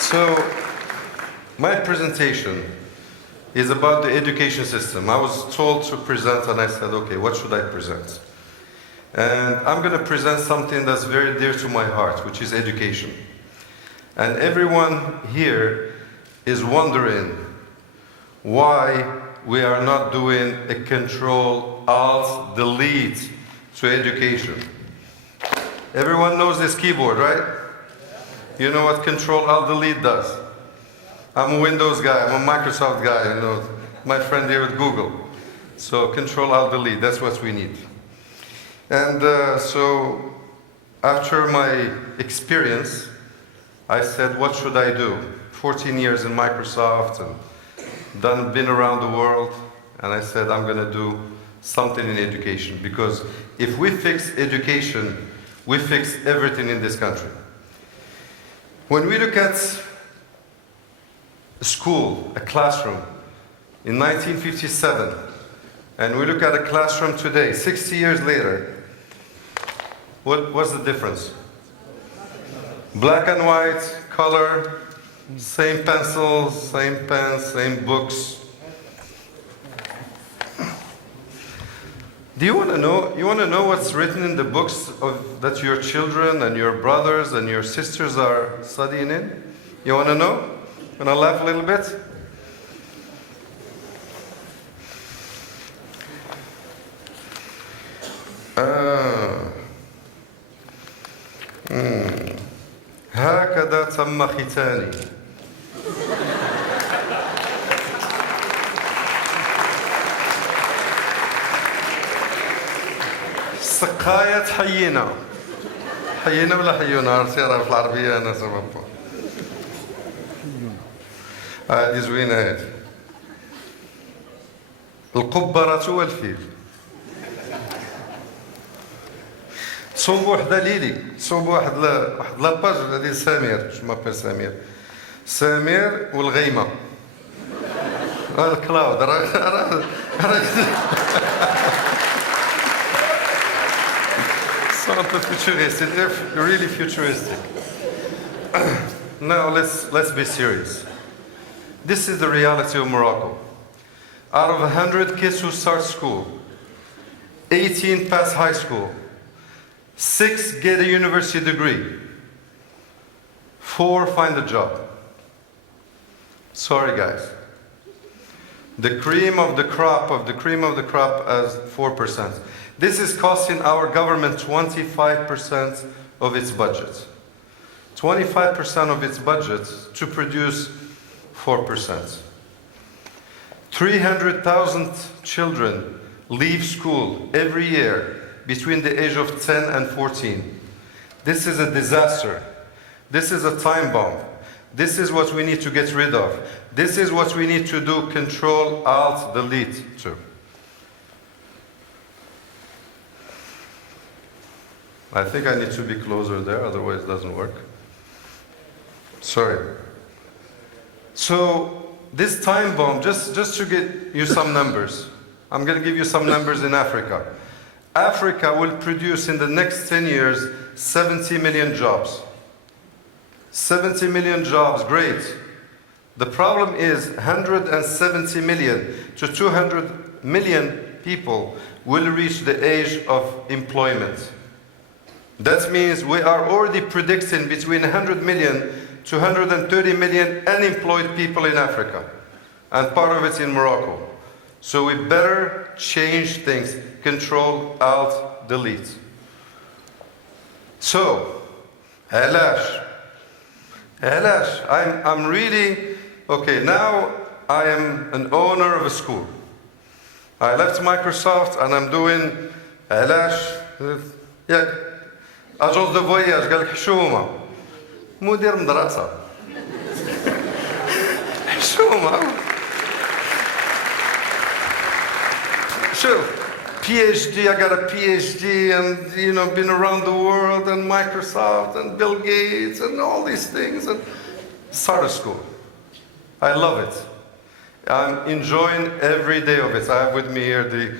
So, my presentation is about the education system. I was told to present and I said, okay, what should I present? And I'm going to present something that's very dear to my heart, which is education. And everyone here is wondering why we are not doing a Control-Alt-Delete to education. Everyone knows this keyboard, right? You know what Control-Alt-Delete does? I'm a Windows guy, I'm a Microsoft guy, you know, my friend here at Google. So Control-Alt-Delete, that's what we need. And so after my experience, I said, what should I do? 14 years in Microsoft and been around the world, and I said, I'm going to do something in education, because if we fix education, we fix everything in this country. When we look at a school, a classroom, in 1957, and we look at a classroom today, 60 years later, what's the difference? Black and white, color, same pencils, same pens, same books. Do you want to know? You want to know what's written in the books that your children and your brothers and your sisters are studying in? You want to know? Want to laugh a little bit? هكذا تم ختاني. سقاية حينا. حينا ولا حيونا؟ عرفتي في العربية أنا سبب. هذه زوينة هذه. القبرة والفيل. صوب وحده ليلي، صوب واحد لاباج هذه سمير، جو مابيل سمير والغيمة. الكلاود Something futuristic, really futuristic. Now let's be serious. This is the reality of Morocco. Out of 100 kids who start school, 18 pass high school, 6 get a university degree, 4 find a job. Sorry guys. The cream of the crop as 4%. This is costing our government 25% of its budget. 25% of its budget to produce 4%. 300,000 children leave school every year between the age of 10 and 14. This is a disaster. This is a time bomb. This is what we need to get rid of. This is what we need to do Control-Alt-Delete to. I think I need to be closer there, otherwise it doesn't work. Sorry. So this time bomb, just to get you some numbers, I'm going to give you some numbers in Africa. Africa will produce in the next 10 years 70 million jobs. 70 million jobs, great. The problem is 170 million to 200 million people will reach the age of employment. That means we are already predicting between 100 million to 130 million unemployed people in Africa, and part of it's in Morocco. So we better change things. Control-Alt-Delete. So, علاش? I'm really, okay, now I am an owner of a school. I left Microsoft and I'm doing, علاش? Agence de voyage, قال لك حشومة. مدير مدرسة. حشومة. شوف. PhD, I got a PhD and, you know, been around the world and Microsoft and Bill Gates and all these things and start a school. I love it. I'm enjoying every day of it. I have with me here the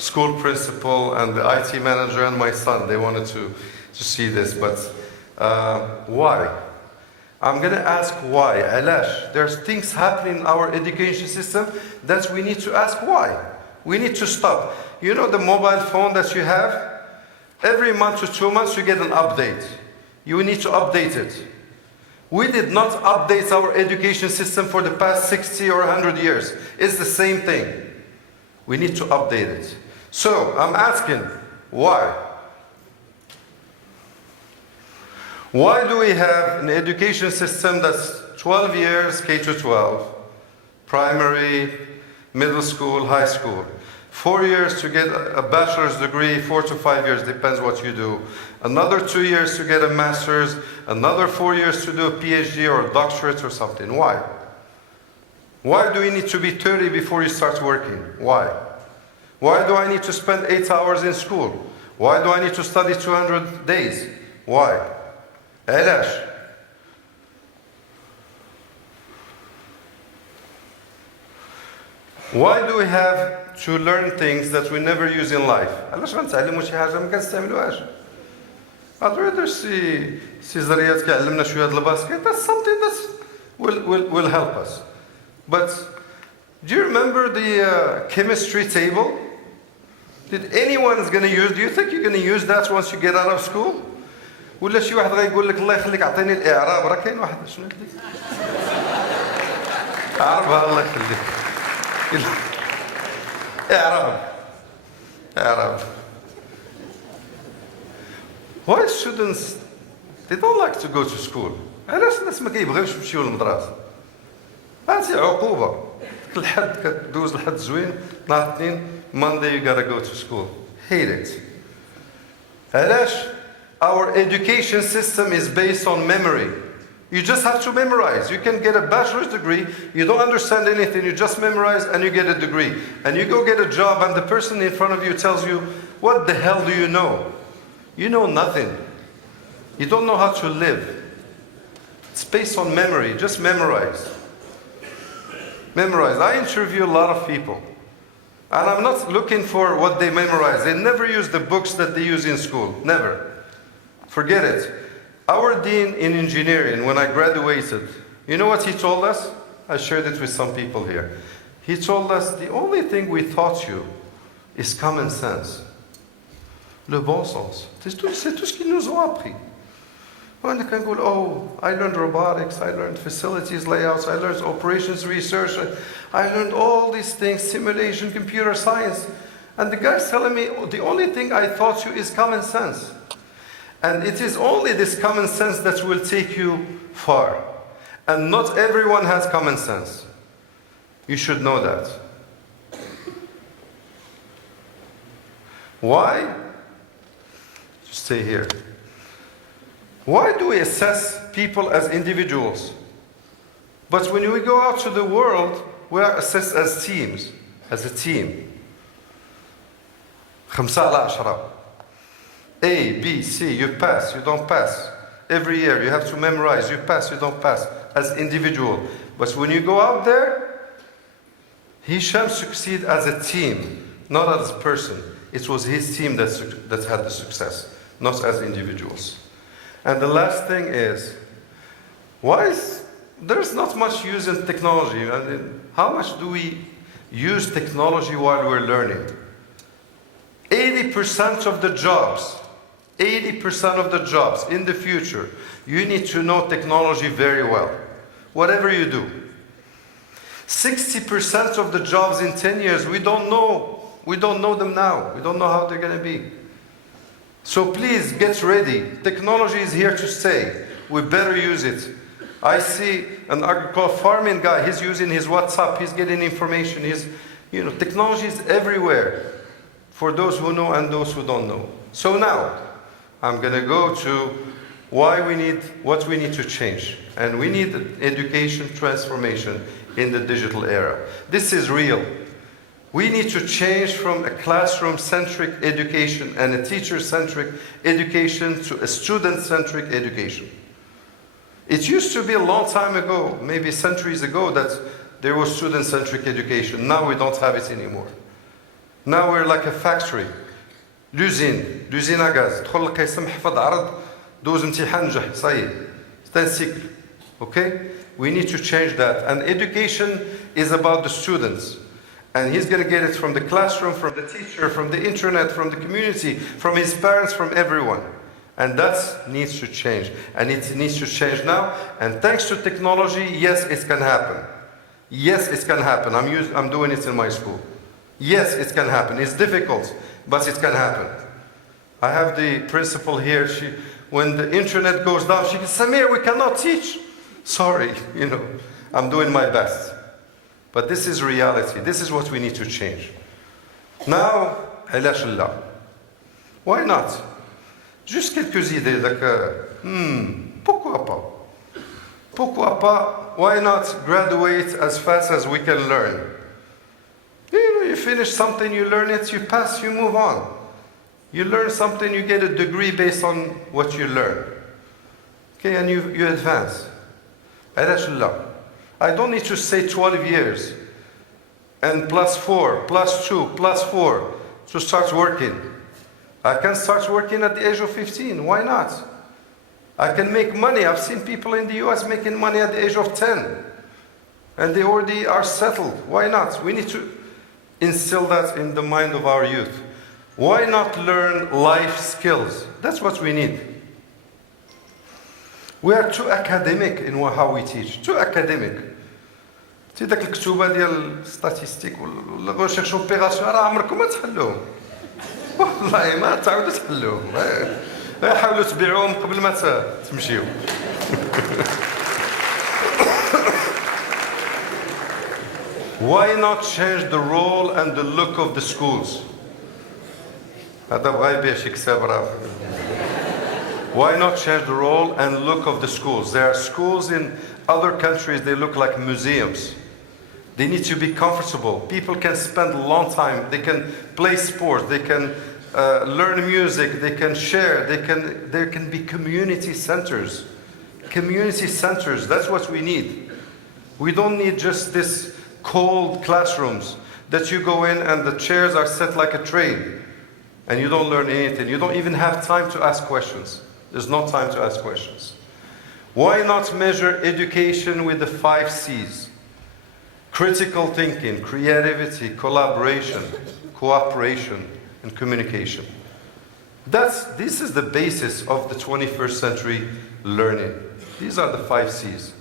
school principal and the IT manager and my son. They wanted to see this, but why? I'm going to ask why. علاش? There's things happening in our education system that we need to ask why. We need to stop. You know the mobile phone that you have? Every month to 2 months you get an update. You need to update it. We did not update our education system for the past 60 or 100 years. It's the same thing. We need to update it. So I'm asking, why? Why do we have an education system that's 12 years, K to 12, primary, middle school, high school, 4 years to get a bachelor's degree, 4 to 5 years, depends what you do, another 2 years to get a master's, another 4 years to do a PhD or a doctorate or something? Why? Why do we need to be 30 before you start working? Why? Why do I need to spend 8 hours in school? Why do I need to study 200 days? Why? علاش? Why do we have to learn things that we never use in life? علاش غنتعلموا شي حاجة ما كنستعملوهاش؟ I'd rather see زريات كيعلمنا شوية د الباسكت. That's something that will help us. But do you remember the chemistry table? Did anyone is going to use? Do you think you're going to use that once you get out of school? ولا شي واحد غيقول لك الله يخليك اعطيني الاعراب راه كاين واحد شنو اعربها الله يخليك اعراب. Why students they don't like to go to school? علاش الناس ما كيبغيوش يمشيو للمدرسه؟ هذه عقوبه. كل حد كدوز لحد زوين نهار الاثنين Monday you gotta go to school. Hate it. علاش؟ Our education system is based on memory. You just have to memorize. You can get a bachelor's degree, you don't understand anything, you just memorize and you get a degree. And you go get a job and the person in front of you tells you, what the hell do you know? You know nothing. You don't know how to live. It's based on memory. Just memorize. Memorize. I interview a lot of people. And I'm not looking for what they memorize. They never use the books that they use in school. Never. Forget it. Our dean in engineering, when I graduated, you know what he told us? I shared it with some people here. He told us, the only thing we taught you is common sense. Le bon sens. C'est tout ce qu'ils nous ont appris. On can go, oh, I learned robotics, I learned facilities layouts, I learned operations research, I learned all these things, simulation, computer science. And the guy's telling me, oh, the only thing I taught you is common sense. And it is only this common sense that will take you far. And not everyone has common sense. You should know that. Why? Stay here. Why do we assess people as individuals? But when we go out to the world, we are assessed as teams, as a team. 5 على 10. A, B, C, you pass, you don't pass. Every year you have to memorize, you pass, you don't pass, as individual. But when you go out there, Hisham succeed as a team, not as a person. It was his team that had the success, not as individuals. And the last thing is, there's not much use in technology. And how much do we use technology while we're learning? 80% of the jobs in the future, you need to know technology very well, whatever you do. 60% of the jobs in 10 years, we don't know them now. We don't know how they're going to be. So please get ready. Technology is here to stay. We better use it. I see an agricultural farming guy, he's using his WhatsApp, he's getting information. Technology is everywhere for those who know and those who don't know. So now, I'm going to go to what we need to change. And we need education transformation in the digital era. This is real. We need to change from a classroom-centric education and a teacher-centric education to a student-centric education. It used to be a long time ago, maybe centuries ago, that there was student-centric education. Now we don't have it anymore. Now we're like a factory. l'usine à gaz تدخل لك يسمح حفظ عرض دوز امتحان نجح صاي c'est un cycle Okay? We need to change that. And education is about the students. And he's going to get it from the classroom, from the teacher, from the internet, from the community, from his parents, from everyone. And that needs to change. And it needs to change now. And thanks to technology, yes, it can happen. Yes, it can happen. I'm doing it in my school. Yes, it can happen. It's difficult, but it can happen. I have the principal here. When the internet goes down, she goes, Samir, we cannot teach. Sorry, I'm doing my best. But this is reality. This is what we need to change. Now, علاش لا? Why not? Juste quelques idées. Pourquoi pas? Pourquoi pas? Why not graduate as fast as we can learn? You finish something, you learn it, you pass, you move on. You learn something, you get a degree based on what you learn. Okay, and you advance. علاش لا? I don't need to say 12 years and +4, +2, +4 to start working. I can start working at the age of 15. Why not? I can make money. I've seen people in the US making money at the age of 10. And they already are settled. Why not? We need to instill that in the mind of our youth. Why not learn life skills? That's what we need. We are too academic in how we teach. Too academic. تي داك الكتوبه ديال ستاتيستيك ولا ريشيرش اوبيراسيون راه عمركم ما تحلوهم. والله ما تعاودوا تحلوهم. حاولوا تبيعوهم قبل ما تمشيو. Why not change the role and the look of the schools? هذا بغا يبيع شي كتاب راه. Why not change the role and look of the schools? There are schools in other countries, they look like museums. They need to be comfortable. People can spend a long time. They can play sports. They can learn music. They can share. There can be community centers. Community centers, that's what we need. We don't need just this cold classrooms that you go in and the chairs are set like a train and you don't learn anything. You don't even have time to ask questions. There's no time to ask questions. Why not measure education with the 5 C's? Critical thinking, creativity, collaboration, cooperation, and communication. This is the basis of the 21st century learning. These are the 5 C's.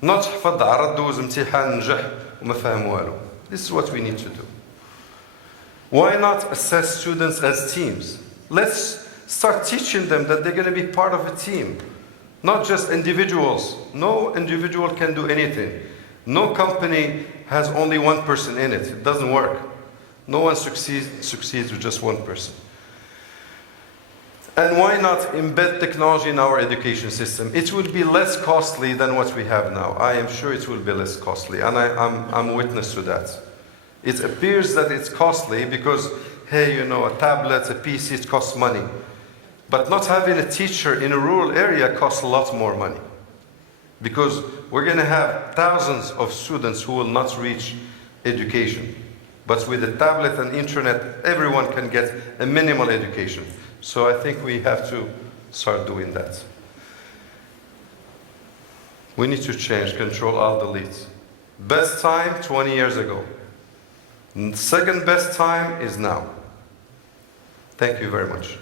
Not حفظ عرض دوز امتحان نجح وما فهم والو. This is what we need to do. Why not assess students as teams? Let's start teaching them that they're going to be part of a team. Not just individuals. No individual can do anything. No company has only one person in it. It doesn't work. No one succeeds with just one person. And why not embed technology in our education system? It will be less costly than what we have now. I am sure it will be less costly, and I'm witness to that. It appears that it's costly because, hey, a tablet, a PC, it costs money. But not having a teacher in a rural area costs a lot more money. Because we're going to have thousands of students who will not reach education. But with the tablet and internet, everyone can get a minimal education. So I think we have to start doing that. We need to change, Control Alt Delete. Best time, 20 years ago. Second best time is now. Thank you very much.